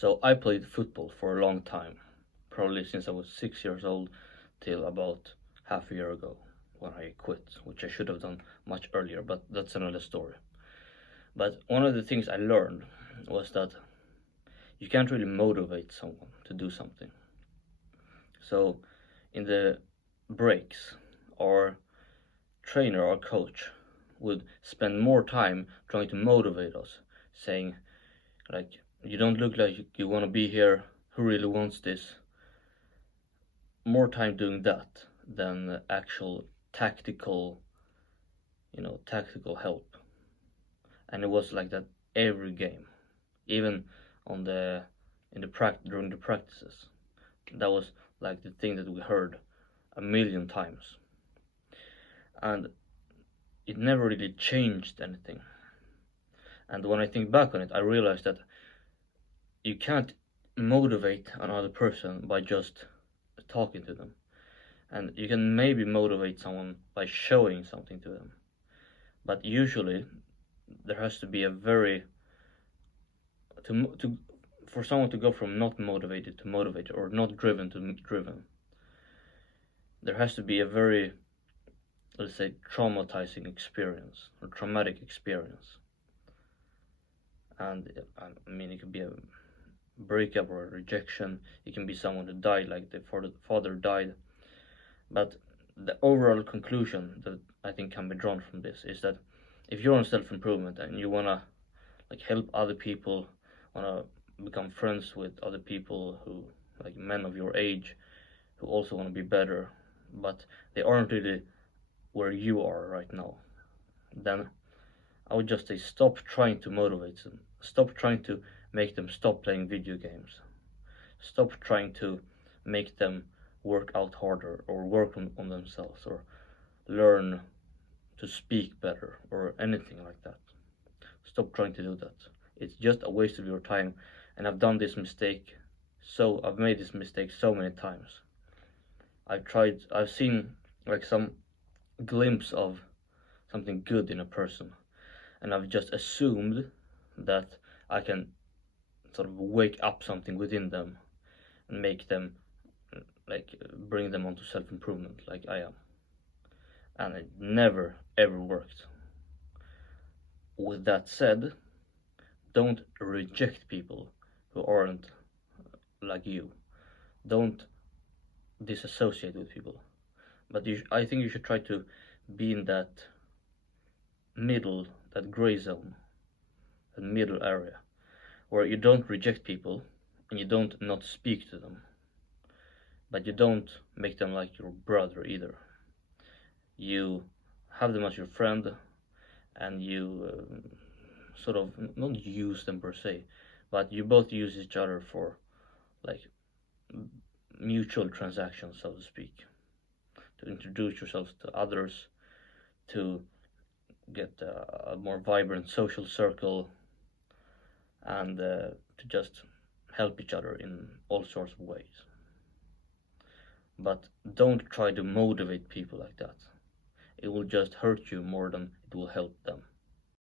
So I played football for a long time, probably since I was 6 years old till about half a year ago when I quit, which I should have done much earlier, but that's another story. But one of the things I learned was that you can't really motivate someone to do something. So in the breaks, our trainer or coach would spend more time trying to motivate us, saying like, you don't look like you want to be here, who really wants this? More time doing that than actual tactical, tactical help. And it was like that every game, even on the during the practices. That was like the thing that we heard a million times, and it never really changed anything. And when I think back on it, I realized that you can't motivate another person by just talking to them, and you can maybe motivate someone by showing something to them, but usually there has to be a very to for someone to go from not motivated to motivated or not driven to driven. There has to be a very, let's say, traumatizing experience or traumatic experience, and I mean it could be a breakup or a rejection. It can be someone who died, like the father died. But the overall conclusion that I think can be drawn from this is that if you're on self-improvement and you wanna like help other people, wanna become friends with other people who like men of your age who also want to be better, but they aren't really where you are right now, then I would just say stop trying to motivate them. Stop trying to make them stop playing video games. Stop trying to make them work out harder or work on themselves or learn to speak better or anything like that. Stop trying to do that. It's just a waste of your time, and I've done this mistake. So I've made this mistake so many times. I've seen like some glimpse of something good in a person, and I've just assumed that I can sort of wake up something within them and make them like bring them onto self-improvement like I am, and it never ever worked. With that said, don't reject people who aren't like you. Don't disassociate with people, but I think you should try to be in that middle, that gray zone, that middle area where you don't reject people and you don't not speak to them, but you don't make them like your brother either. You have them as your friend, and you sort of not use them per se, but you both use each other for like mutual transactions, so to speak, to introduce yourselves to others, to get a more vibrant social circle, and to just help each other in all sorts of ways. But don't try to motivate people like that. It will just hurt you more than it will help them.